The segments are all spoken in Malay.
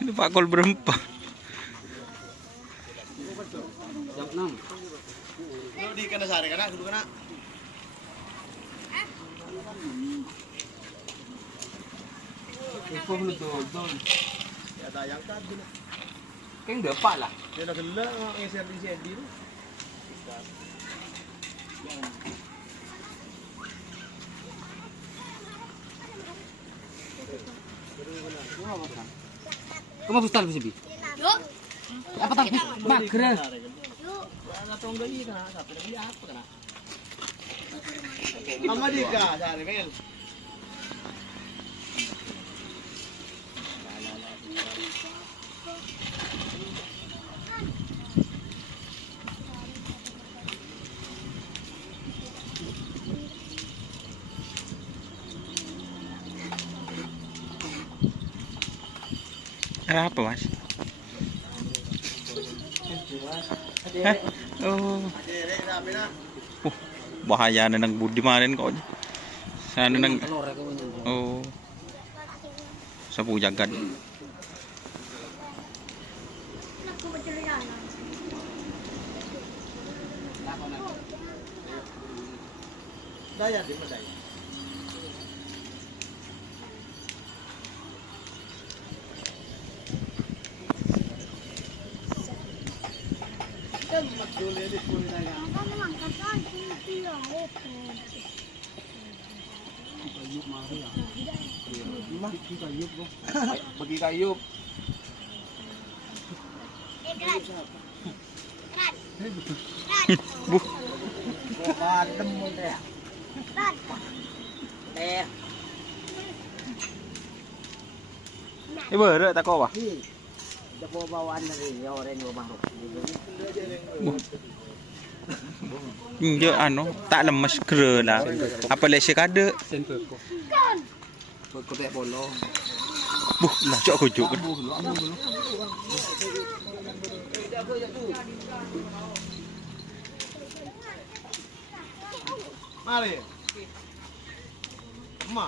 Ini Pak Kol berempat. Jam 6. Lu di kana sare kana kudu kana. Info lu dodol. Ya tayang kan dulu. Kayaknya dapat lah. Dia nak gila ngeser di sini tu. Kamu pusat di sini. Yuk. Apa tak? Mak keren. Ana tong gai kana sampai beli apa kana. Amma dika sare mel. Ada apa, Mas? Hah? Oh. Bahaya na ng budi marin ko. Sana nang oh. Sa pujagan. Daya di mana daya? Bagi kayu. Buh. Adem mun deh. Teh. Ibu ada tak kau, Pak? Dapat bawaan dari orang yang baru. Dia anu tak lemes kera lah. Apa lesi kada? Center ko. Ko tak bolong. Buh, lah cok kujuk. Mari. Ma.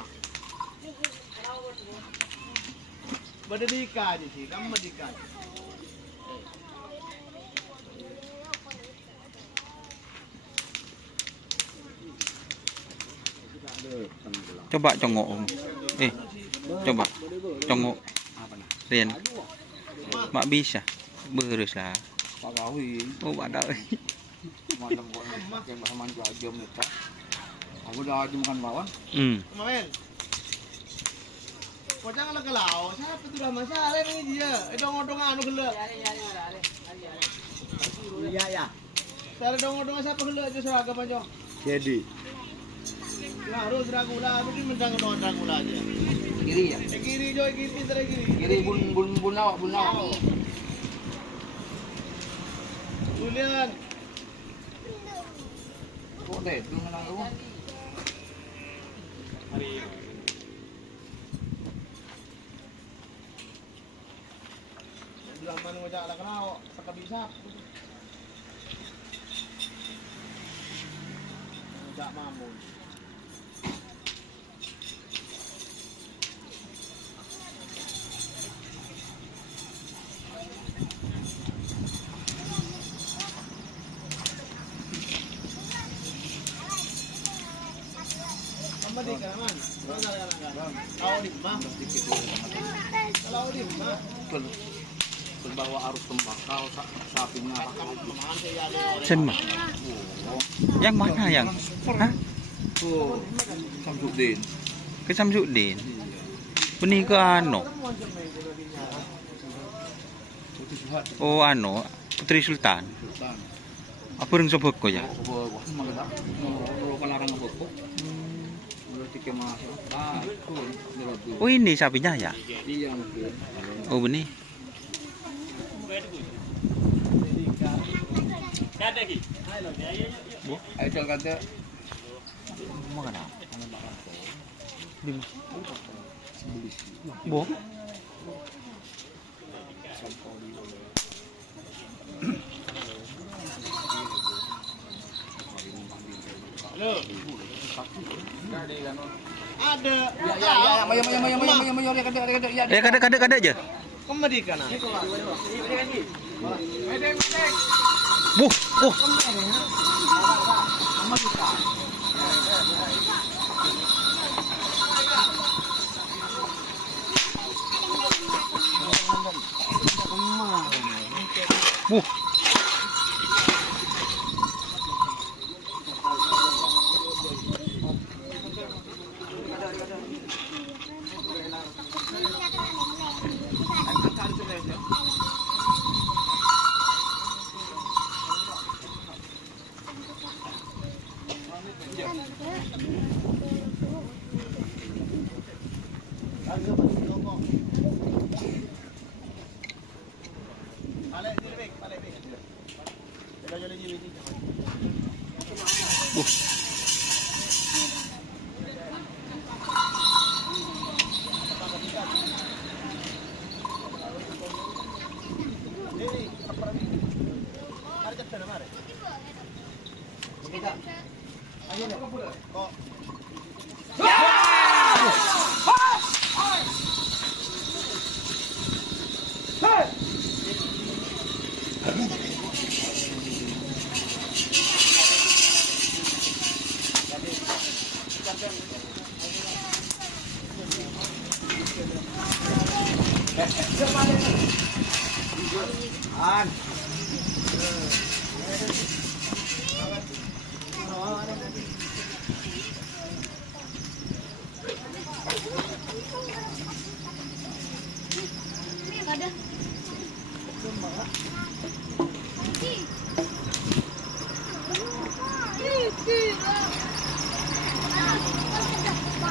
Bada dika je sih, kamu dika. Coba congok. Coba congok. Rian. Mak bisa. Beres lah. Pak Kawi. Oh, ada. Malam kok yang sama aja mereka. Aku dah aja makan bawang. Mamel. Kau jangan lah kelau. Siapa tu dah masalah ni dia? Dong-dong anu gela. Iya ya. Cara dong-dong siapa gela je seragam aja. Jadi. Harus Dracula, mungkin mendang Dracula aja. Kiri ya. Kiri jo, kiri pintar kiri. Kiri bun awak. Julian. Kok deh, tu menang tu. Bilang mana ngajak lah kenal, tak bisa. Ngajak mamun. Di kanan. Kalau di mah. Kalau di mah. Berbawa arus tembakau sapinya. Sen mah. Yang mana yang? Hah? Oh, Samsudin. Ke Samsudin. Benih ke anu. Oh anu, Putri Sultan. Apa yang sebut kau ya? Oh ini sapinya ya? Oh benih. Bu, Aisyah kata Mana? Bu. Halo. Ada. Ya, mayo, ya, Kada aja. Kemedi kana. Buh. Buh. Ada.